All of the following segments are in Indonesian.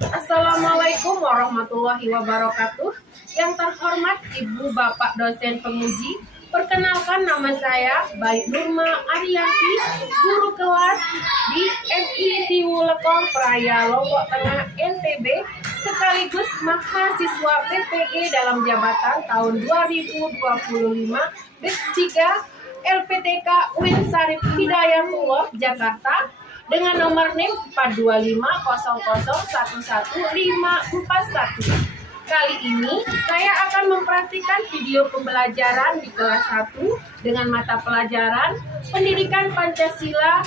Assalamualaikum warahmatullahi wabarakatuh. Yang terhormat Ibu Bapak dosen penguji, perkenalkan nama saya Baik Nurma Ariyanti, guru kelas di MIT Wulekong Praya Lombok Tengah NTB, sekaligus mahasiswa PPG dalam jabatan tahun 2025 D3 LPTK UIN Syarif Hidayatullah Jakarta dengan nomor NIM 42500111541. Kali ini saya akan mempraktikkan video pembelajaran di kelas 1 dengan mata pelajaran Pendidikan Pancasila,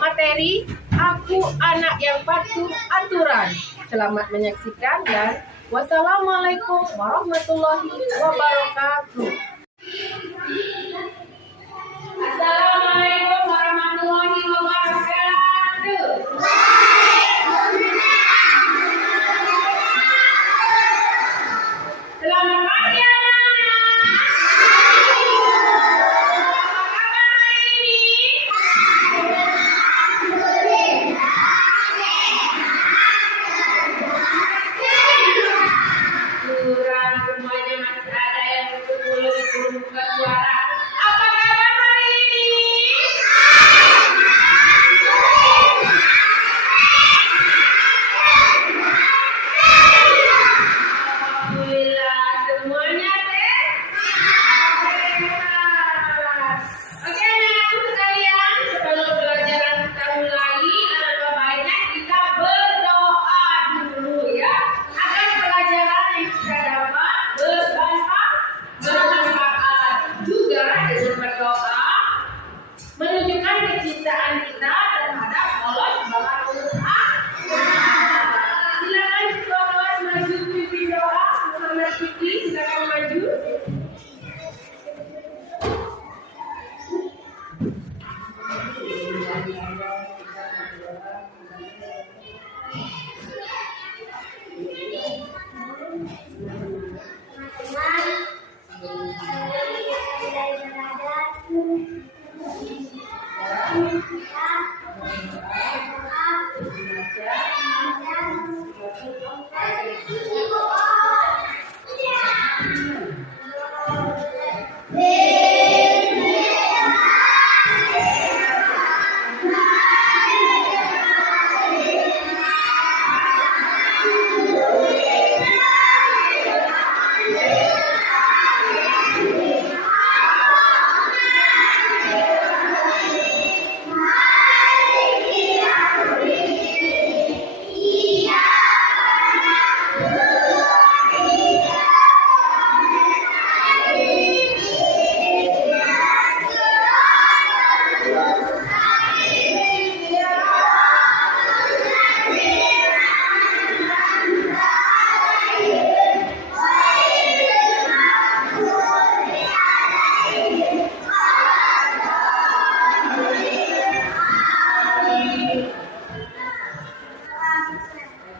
materi Aku Anak yang Patuh Aturan. Selamat menyaksikan dan wassalamualaikum warahmatullahi wabarakatuh. Assalamualaikum warahmatullahi wabarakatuh. Selamat pagi anak-anak. Kurang semuanya masih ada yang belum buka suara. Apa kabar hari ini? Alhamdulillah, semuanya sehat. Oke, anak-anakku sekalian, sebelum pelajaran kita mulai, alangkah baiknya kita berdoa dulu ya, agar pelajaran yang kita dapat bermanfaat. Juga dengan berdoa menunjukkan kecintaan kita terhadap Allah Subhanahu wa Ta'ala. Silakan ketua kelas maju pimpin doa. Muhammad Fikri, silakan maju.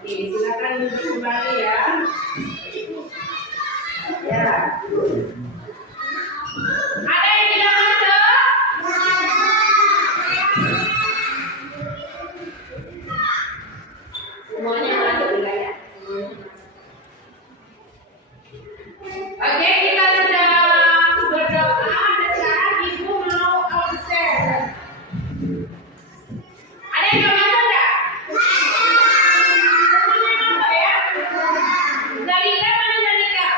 Silakan duduk kembali ya. Ya. Ada yang tidak masuk? Semuanya masuk ya. Oke, kita sedang berdoa dan sekarang Ibu mau absen. Ada yang nggak masuk nggak? Semuanya masuk ya. Zalika mana Zalika?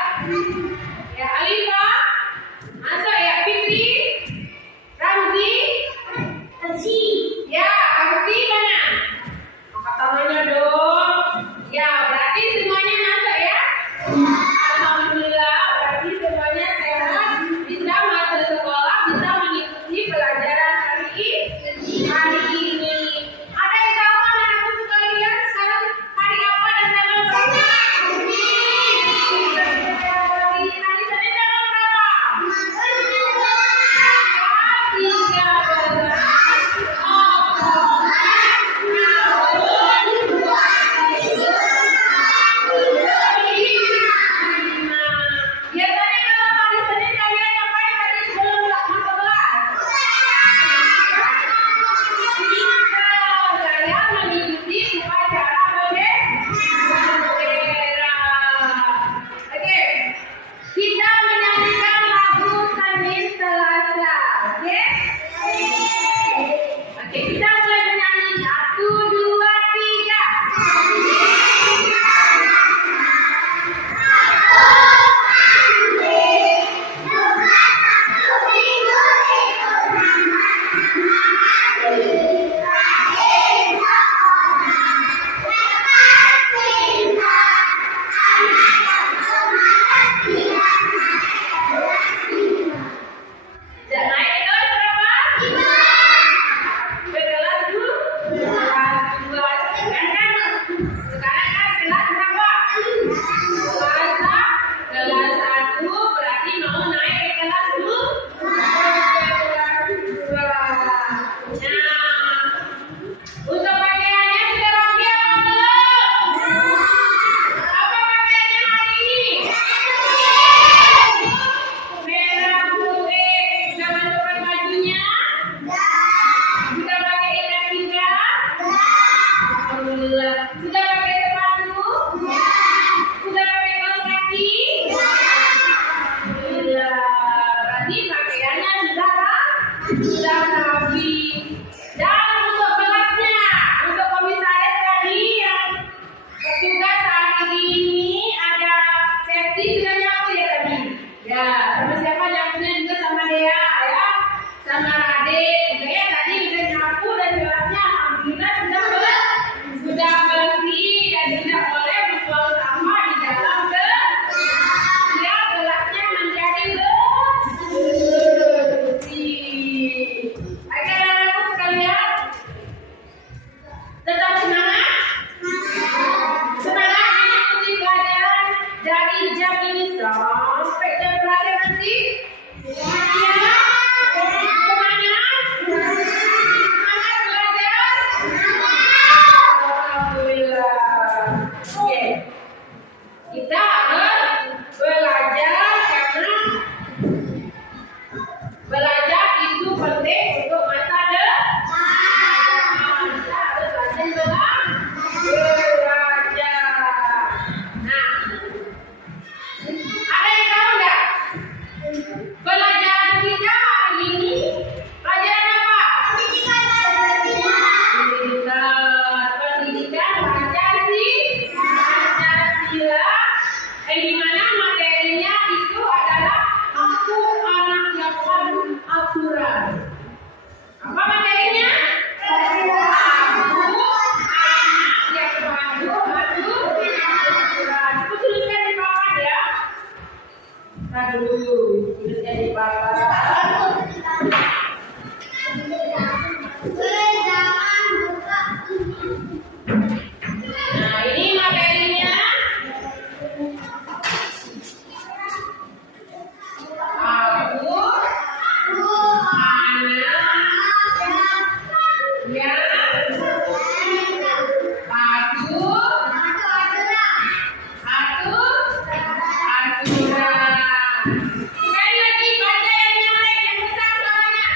Sudah pakai sepatu? Sudah pakai kaos kaki? Sudah. Berarti pakaiannya sudah rapi. Dan untuk kelasnya, untuk komisaris tadi yang petugas hari ini ada Septi sudah nyapu ya tadi. Ya, sama siapa nyapunya juga sama Dea ya, sama Ade. Dea tadi udah nyapu dan kelasnya alhamdulillah sudah bersih dan tidak boleh membuang sampah di dalam ya kelasnya menjadi bersih. Oke, anak-anakku sekalian, tetap semangat, semangat mengikuti pelajaran dari jam ini sampai jam berakhir nanti. Ya, semangat, semangat belajar. Alhamdulillah. Oke, kita harus belajar karena belajar itu penting untuk masa depan. Kita harus rajin belajar. Nah, ada yang tahu nggak? Pelajaran kita hari ini pelajaran apa? Pendidikan Pancasila. Di mana materinya itu adalah aku anak yang penuh aturan. Apa materinya? Aku anak yang penuh aturan. Itu tuliskan di papan ya. Aduh, tuliskan di papan. Nah, ini materinya. Aku anak yang aturan. Sekali lagi baca yang besar suaranya.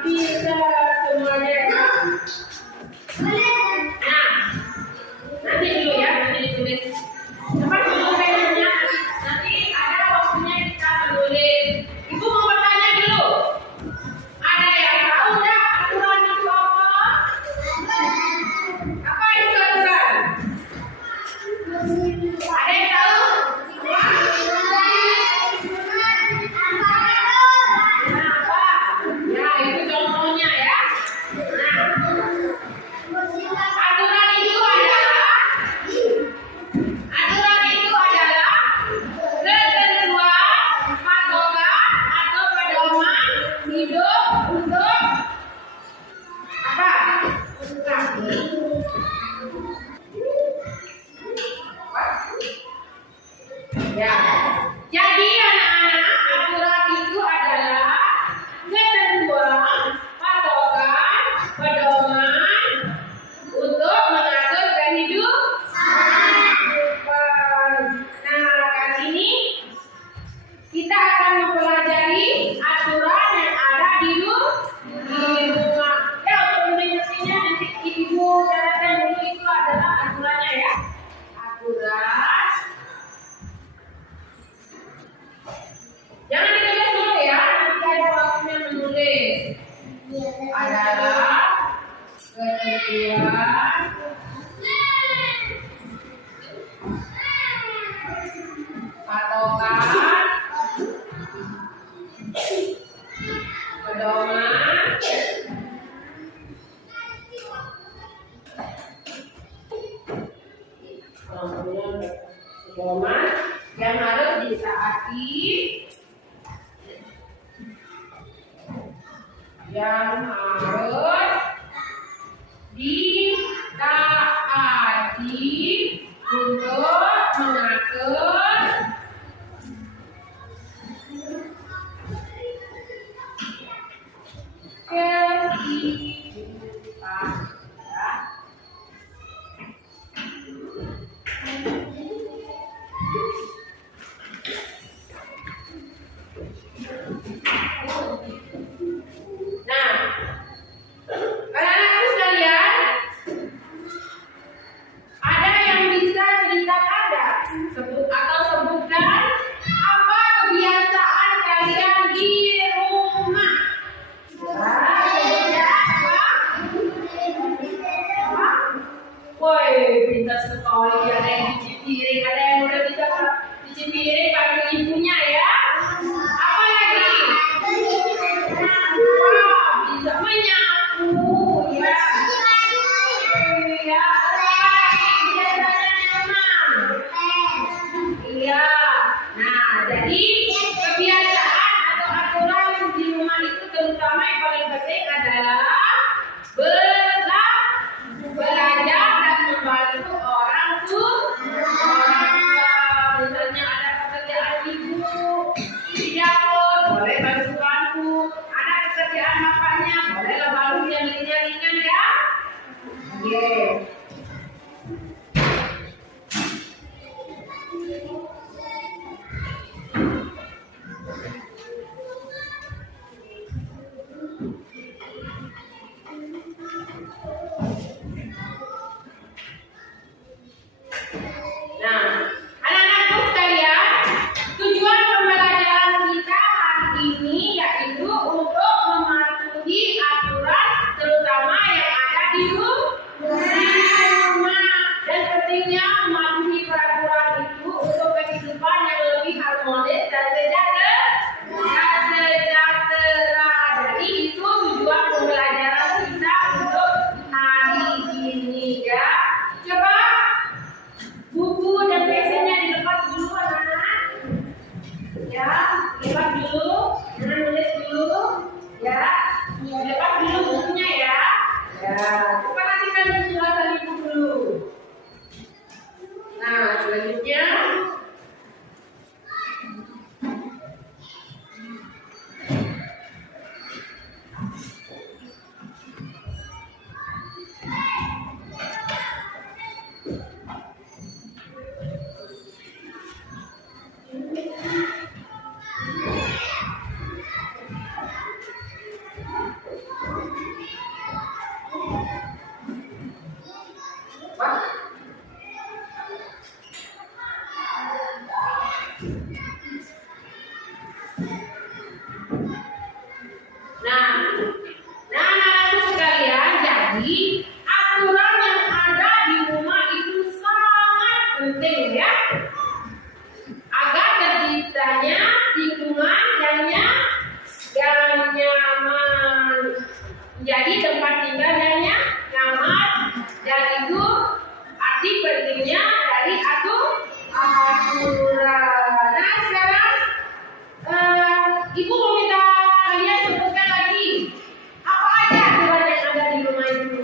Ini bisa semuanya ya. Nanti dulu ya, nanti ditulis. Cepat dulu pengennya, nanti ada waktunya kita menulis. Ibu mau bertanya dulu. Ada yang tahu nggak aturan itu apa? Apa itu aturan? Ada yang tahu? Kenapa? Ya, itu contohnya ya. Nah, aturan itu adalah ketentuan, patokan atau pedoman hidup untuk apa? Ya. Jadi anak-anak, aturan itu adalah ketentuan, patokan, pedoman untuk mengatur kehidupan. Nah, kali ini kita akan mempelajari aturan yang ada di rumah. Ya, untuk mengertinya nanti ibu catatkan dulu itu adalah aturannya ya. Aturan. Jangan ditulis dulu ya, nanti ada waktunya menulis. Adalah ketentuan, patokan, pedoman, yang harus ditaati, yang harus ditaati untuk mengatur kehidupan. Woi, pintar sekali. Ada yang cuci piring, ada yang udah bisa cuci piring panggil ibunya ya. Apa lagi? Wah, bisa menyapu ya. Iya, apa lagi biasanya memang? Iya. Nah, jadi kebiasaan atau aturan di rumah itu terutama yang paling penting adalah belajar dan membantu orang tua. Misalnya ada pekerjaan ibu di dapur, boleh bantu-bantu. Ada pekerjaan bapaknya, bolehlah bantu yang ringan-ringan ya. Yeah. Nah, anak-anakku sekalian, tujuan pembelajaran kita hari ini yaitu untuk mematuhi aturan terutama yang ada di rumah. Dan pentingnya mematuhi peraturan itu untuk kehidupan yang lebih harmonis dan sejahtera. Jadi itu tujuan pembelajaran kita untuk hari ini ya. Coba buku dan pensilnya dilepas dulu anak-anak. Ya, lepas dulu, menulis dulu. Ya, lepas dulu bukunya ya. Ya, coba nanti kan penjelasan ibu dulu. Nah, selanjutnya. Jadi tempat tinggalnya nyaman dan itu arti pentingnya dari aturan. Nah sekarang ibu mau minta kalian sebutkan lagi apa aja aturan yang ada di rumah itu.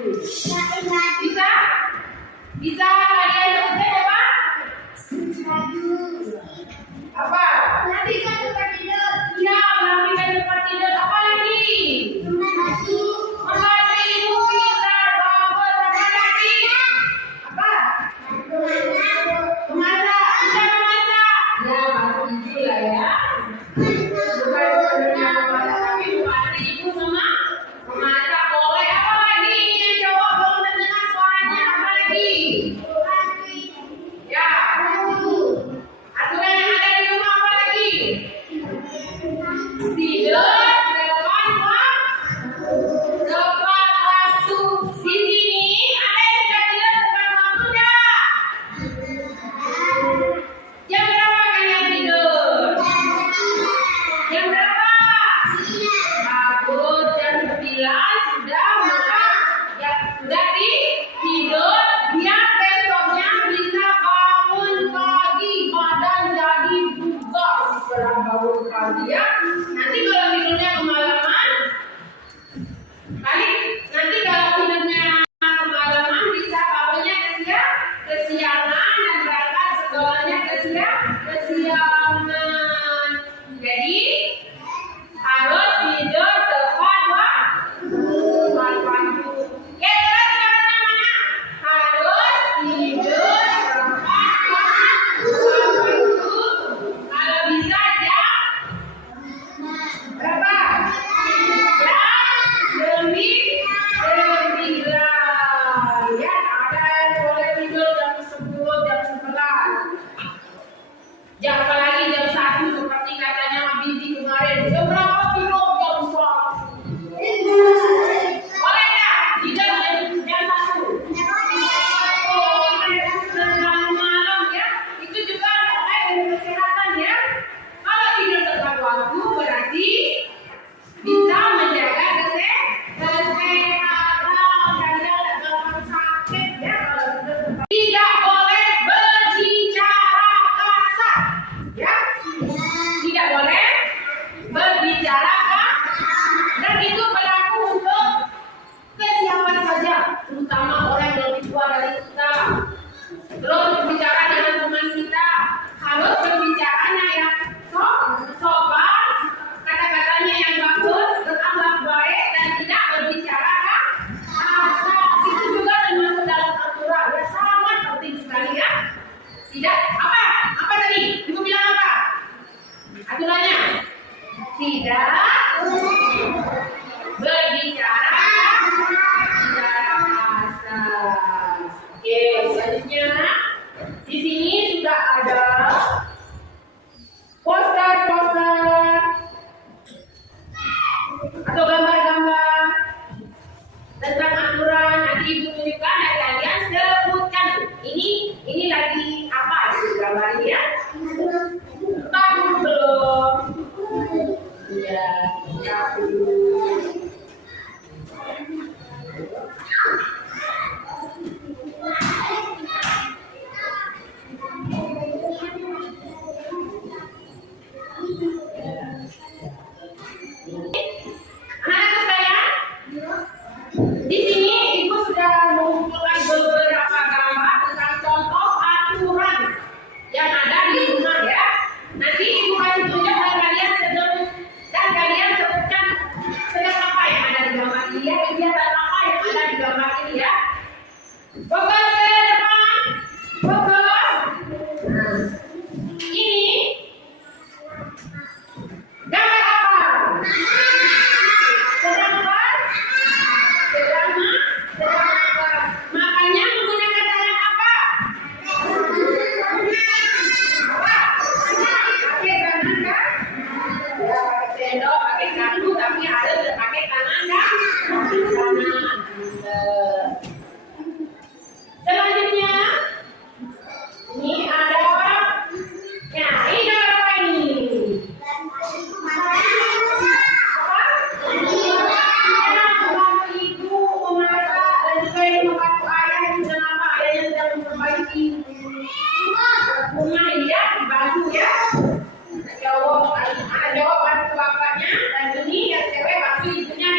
Bisa? Bisa kalian sebutkan apa? Apa? Merapikan tempat tidur. Ya, merapikan tempat tidur. Apa lagi? Membantu ibu kita bawa apa lagi? Apa? Memasak. Bisa memasak. Ya, bantu ibu lah ya. Bukan sebenarnya memasak, tapi membantu ibu memasak boleh. Apa lagi? Ini yang jawab belum terdengar suaranya. Apa lagi? Oke, selanjutnya di sini sudah ada poster-poster atau gambar-gambar tentang aturan. Nanti ibu tunjukkan dan kalian sebutkan. Ini lagi apa itu gambar ini ya? Tahu belum? Ya, tahu. Anak-anak saya, di sini ibu sudah mengumpulkan beberapa gambar tentang contoh aturan yang ada di rumah ya. Nanti ibu kasih tunjuk dan kalian sebutkan sedang apa yang ada di gambar ini ya, kegiatan apa yang ada di gambar ini ya. Fokus ke depan, fokus. Nah, ini gambar apa? Sedang apa? Sedang apa? Makanya menggunakan tangan apa? Pakai tangan kan? Ya, pakai sendok, pakai garpu, tapi harus pakai tangan kan? Tangan. Selanjutnya, ini ada ya, ini gambar apa ini? Ibu memasak dan juga ini membantu ayah yang sedang apa? Ayah yang sedang memperbaiki rumah ini ya, dibantu ya. Ada jawab bantu bapaknya dan ini yang cewek bantu ibunya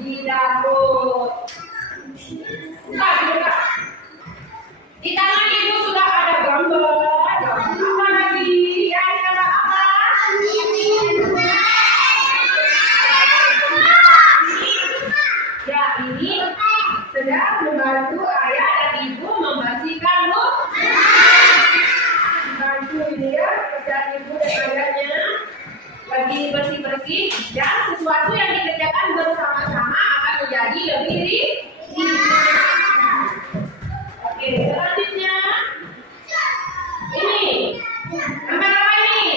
di dapur. Buka. Di tangan ibu sudah ada gambar. Apa lagi? Ya, ini gambar apa? Ya, ini sedang membantu ayah dan ibu membersihkan rumah. Bantu ini ya, pekerjaan ibu dan ayahnya lagi bersih-bersih dan sesuatu yang dikerjakan bersama-sama akan menjadi lebih ringan. Oke, selanjutnya ini gambar apa ini?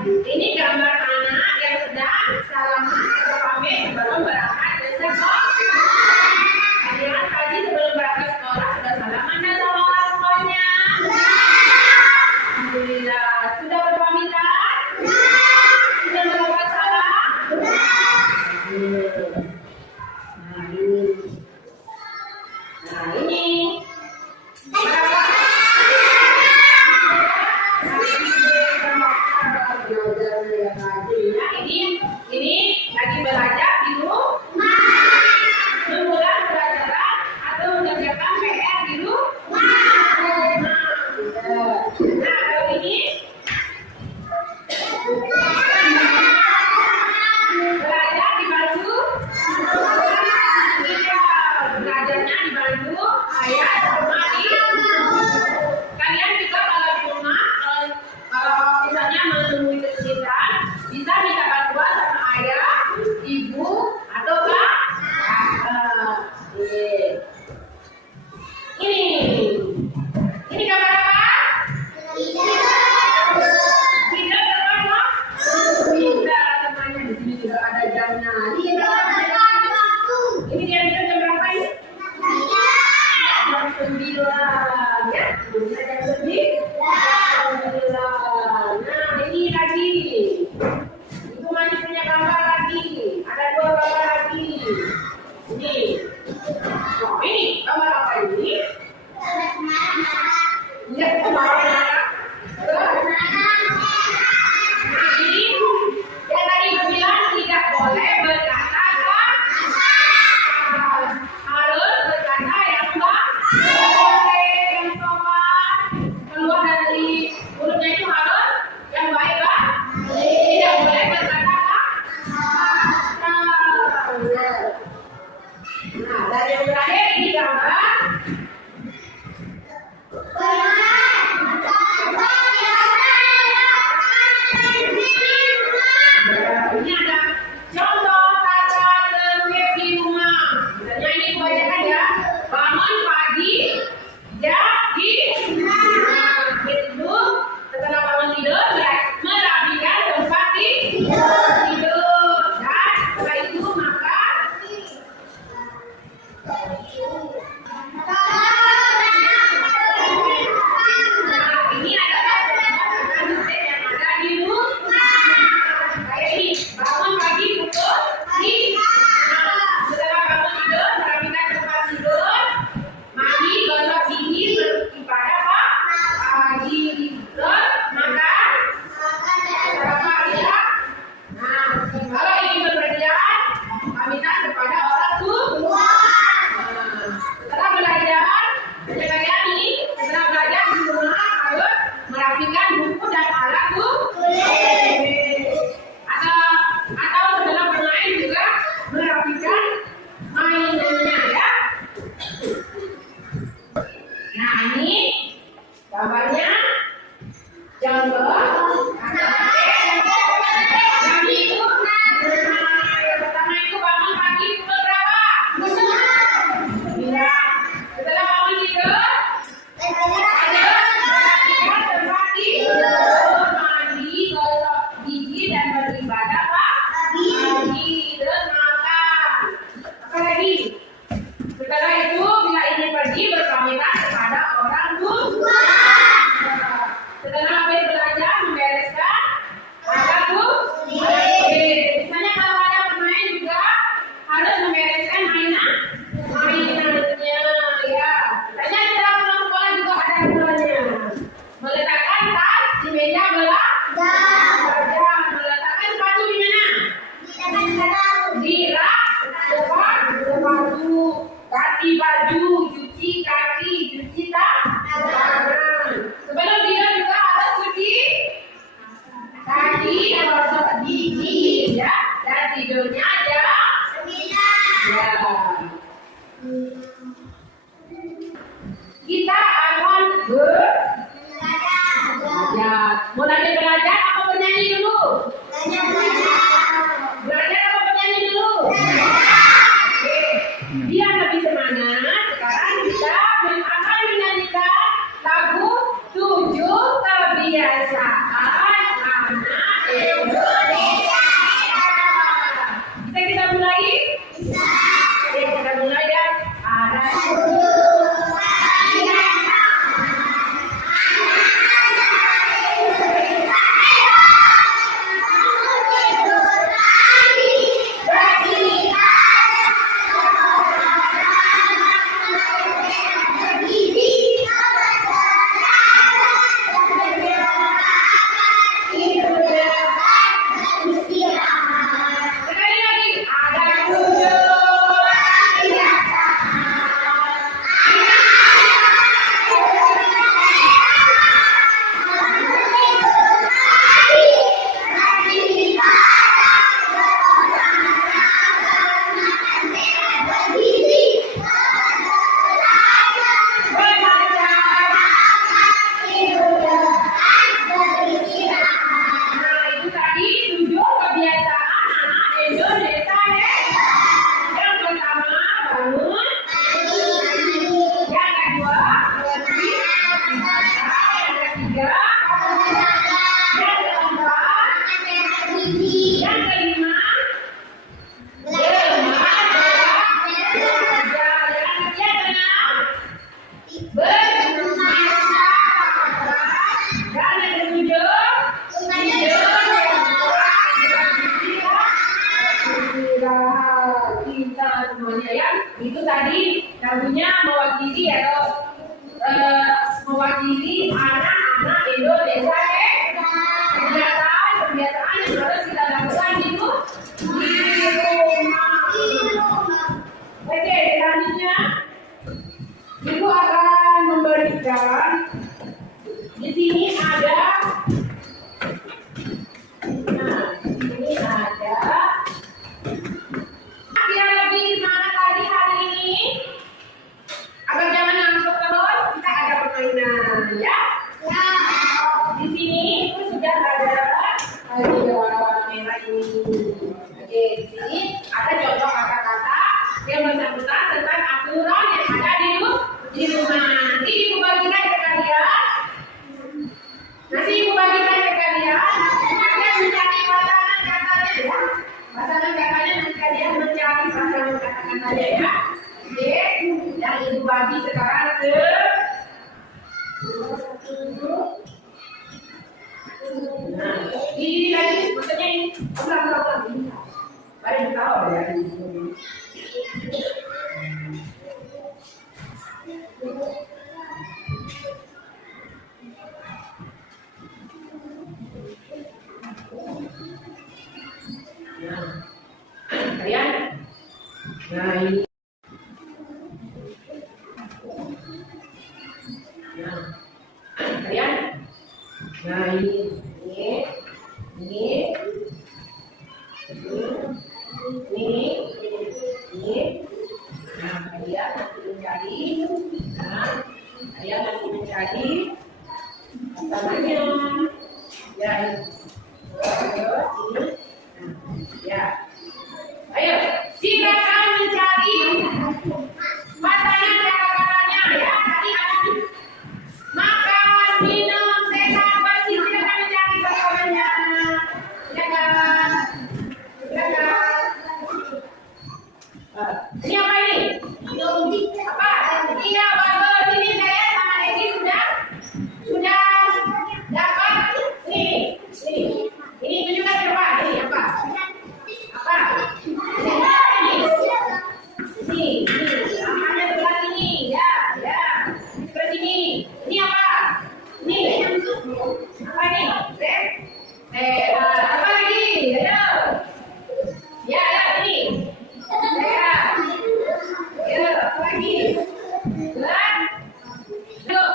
Ini gambar anak yang sedang salaman atau pamit sebelum berangkat ke sekolah. Kalian tadi sebelum berangkat sekolah sudah salaman dan sama orang tuanya. Alhamdulillah, sudah berpamitan? Sudah berbuat salah? Nah ini berapa? Ini lagi belajar di rumah, memulai pelajaran atau mengerjakan PR di rumah. Nah kalau ini belajar dibantu, belajarnya dibantu ayah sama ibu. Kalian juga kalau di rumah, kalau misalnya menemui kesulitan, bisa minta bantuan sama ayah, ibu, atau kakak. Ini gambar apa? Tidak terpana? Tidak, temannya di sini juga ada jamnya. Ini dia jam berapa ini? Jam 9 ya. Jam 9. Nah ini lagi. Ibu masih punya gambar lagi. Ada 2 gambar lagi. Ini. Oh, ini gambar apa ini? Ya, gambar apa? Nah ini yang tadi ibu bilang tidak boleh berkata-kata. cinta semuanya ya. Itu tadi lagunya mewakili atau mewakili anak-anak Indonesia. Kegiatan yang harus kita lakukan itu di rumah. Oke, selanjutnya Ibu akan memberikan di sini ada. Nah, di sini ada. Yang lebih semangat lagi hari ini, agar jangan ngantuk terus, kita ada permainan ya. Di sini itu sudah ada warna merah ini. Oke, di sini ada contoh kata-kata yang bersangkutan tentang aturan yang ada di rumah. Nanti Ibu bagikan ke kalian. Kalian mencari pasangan katanya ya. Pasangan katanya nanti kalian mencari pasangan kata-katanya ya. Oke, yang Ibu bagi sekarang ke ini lagi, maksudnya ini ulang. Baru tahu ya. Kalian, nah ini, kalian, nah ini, nah kalian nanti mencari, namanya, ya ini. Ya, ayo silakan mencari pasangan kata-katanya ya. Tadi ada makan, minum, sehat, bersih. Silakan mencari pasangannya. Silakan. Ini apa ini? Apa? Iya, bagus. Ini saya sama Egi sudah dapat. Ini tunjukkan coba. Ini apa? Ini namanya sebelah sini, ya, sebelah sini. Ini apa? Ini apa ini? Apa lagi? Ayo. Ya, ini. Ya, apa lagi? Bulan. Yuk,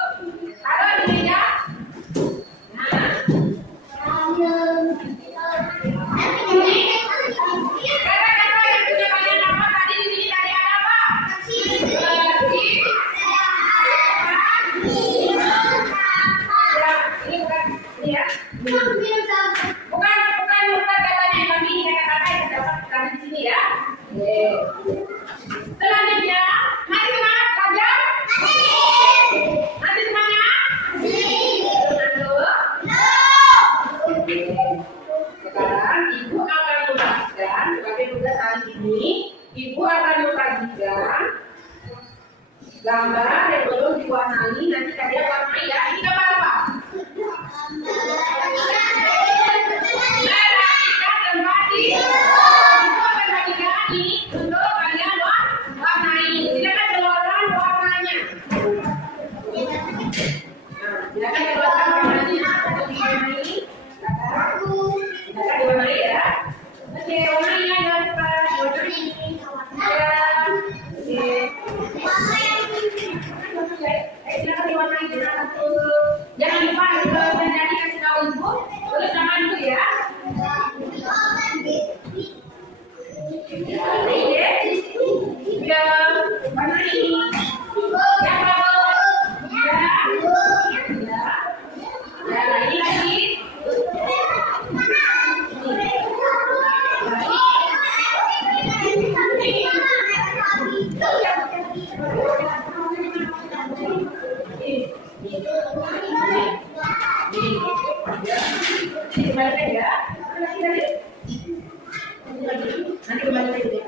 taruh di meja. Bukan katanya, tapi ini kata-kata yang dapat di sini ya. Selanjutnya, masih semangat belajar? Masih semangat? Sekarang Ibu akan membagikan sebagai tugas hari ini. Ibu akan membagikan gambar yang belum diwarnai. Nanti kalian warnai ya. Ini gambar apa? Jangan lupa menjadi kasih tahu Ibu. Boleh tangan dulu ya. Mana ini? Ini lagi. Kembalikan ya. Nanti kembali lagi.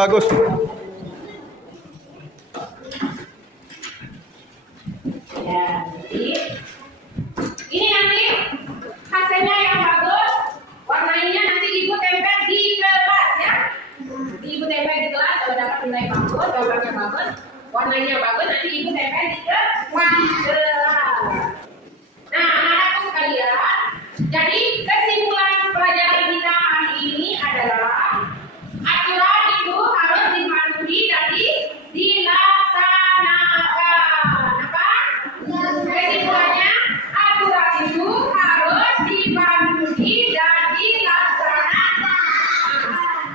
bagus. Ya, ini nanti hasilnya yang bagus, warnanya nanti ibu tempel di kelas ya. Ibu tempel di kelas kalau dapat nilai bagus, gambarnya bagus, warnanya bagus, nanti ibu tempel di kelas. Nah, anak-anakku sekalian, jadi kesimpulan pelajaran kita hari ini adalah aturan itu harus dipatuhi dan dilaksanakan. Apa? Kesimpulannya, aturan itu harus dipatuhi dan dilaksanakan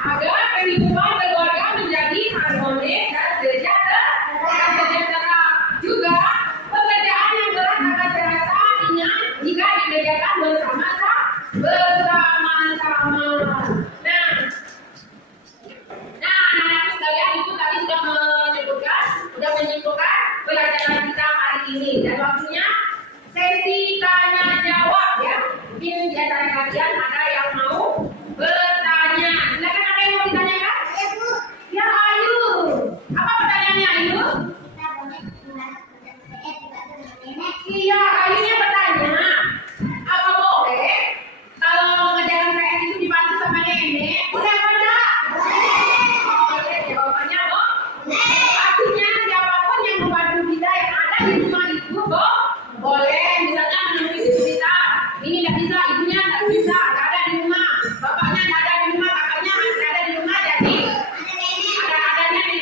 agar kehidupan keluarga menjadi harmonis dan sejahtera. Juga pekerjaan yang berat akan terasa ringan jika dikerjakan bersama-sama. Nah, anak-anak sekalian, itu tadi sudah menyimpulkan pelajaran kita hari ini, dan waktunya sesi tanya jawab ya. Mungkin di antara kalian ada yang mau bertanya. Silakan, ada yang mau ditanyakan? Ya, ayo. Apa pertanyaannya, Ayu? Iya, Ayunya bertanya, apa boleh kalau mengerjakan PR itu dibantu sama nenek? Boleh apa enggak? Boleh. Jawabannya artinya siapapun yang membantu kita yang ada di rumah itu boleh. Misalnya menunggu ibu kita, ini nggak bisa, ibunya nggak bisa, nggak ada di rumah, bapaknya nggak ada di rumah, kakaknya nggak ada di rumah, jadi ada nenek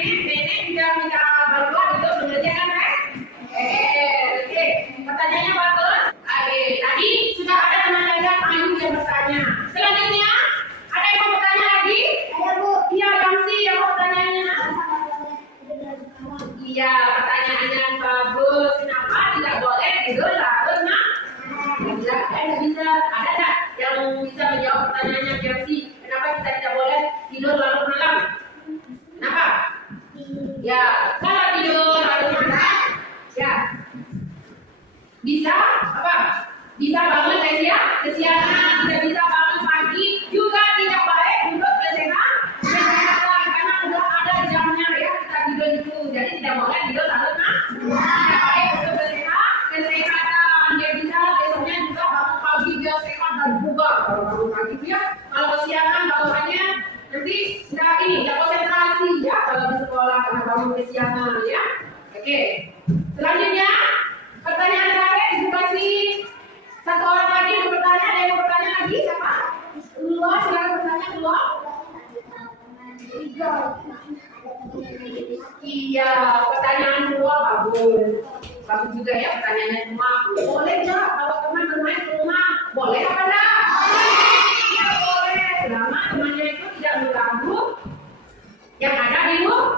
juga minta bantuan untuk mengerjakan PR. Oke, pertanyaannya bagus. Tadi sudah ada teman-teman Ayu yang bertanya. Selanjutnya, ada yang mau bertanya lagi? Ada, Bu. Iya, Kamsi yang mau bertanya. Iya, pertanyaannya bagus. Kenapa tidak boleh tidur larut, Nak? Tidak bisa. Ada tak yang bisa menjawab pertanyaannya Kamsi? Kenapa kita tidak boleh tidur larut malam? Kenapa? Ya, kalau tidur larut malam, ya bisa apa? Bisa bangun kesiangan, tidak bisa bangun pagi, juga tidak baik untuk kesehatan karena sudah ada jamnya ya kita tidur itu, jadi tidak boleh tidur larut malam. Tidak baik untuk kesehatan. Dia bisa besoknya juga bangun pagi biar sehat dan bugar. Kalau bangun pagi ya, kalau kesiangan bangunannya nanti nggak konsentrasi ya kalau di sekolah karena bangun kesiangan ya. Oke, selanjutnya pertanyaan terakhir ibu kasih satu orang lagi yang bertanya. Ada yang mau bertanya lagi? Siapa? Luar, silakan bertanya keluar. Iya, pertanyaan kedua bagus juga ya pertanyaannya rumah. Boleh nggak kalau teman bermain ke rumah? Boleh apa enggak? Iya boleh, selama temannya itu tidak mengganggu yang ada di rumah.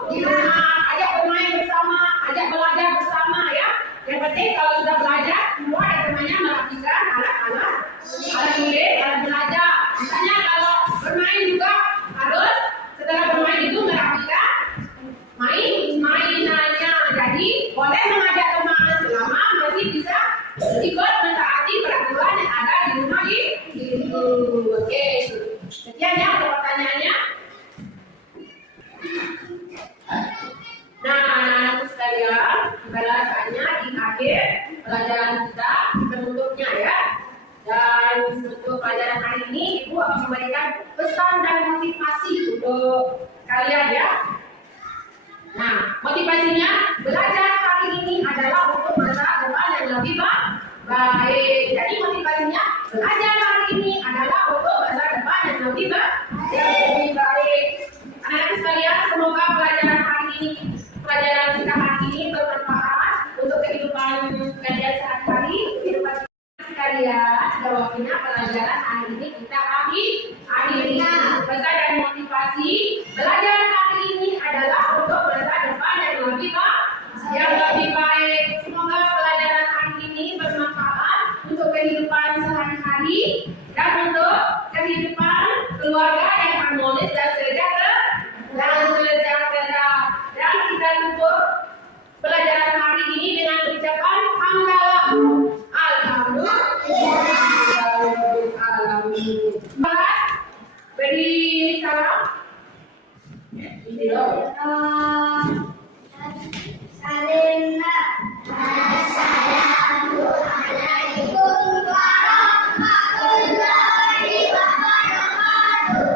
Ajak bermain bersama, ajak belajar bersama ya. Yang penting kalau sudah belajar, semua ada temannya melakukan alat tulis, alat belajar. Misalnya kalau bermain juga harus setelah bermain itu melakukan mainannya. Jadi boleh mengajak teman selama masih bisa ikut mentaati peraturan yang ada di rumah itu. Oke, sekian ya untuk pertanyaannya. Nah, anak-anakku sekalian, balasannya di akhir pelajaran kita penutupnya ya. Dan untuk pelajaran hari ini, Ibu akan memberikan pesan dan motivasi untuk kalian ya. Nah, motivasinya belajar hari ini adalah untuk masa depan yang lebih baik. Jadi motivasinya belajar hari ini adalah untuk masa depan yang lebih baik. Anak-anak sekalian, semoga pelajaran kita hari ini bermanfaat untuk kehidupan kalian sehari-hari. Kehidupan sekalian, sudah waktunya pelajaran hari ini kita akhiri. Pesan dan motivasi belajar hari ini adalah untuk masa depan yang lebih baik. Semoga pelajaran hari ini bermanfaat untuk kehidupan sehari-hari dan untuk kehidupan keluarga yang harmonis dan sejahtera. Dan kita tutup pelajaran hari ini dengan ucapan hamdalah. Alhamdulillah. Beri salam. Bismillah. Assalamualaikum warahmatullahi wabarakatuh.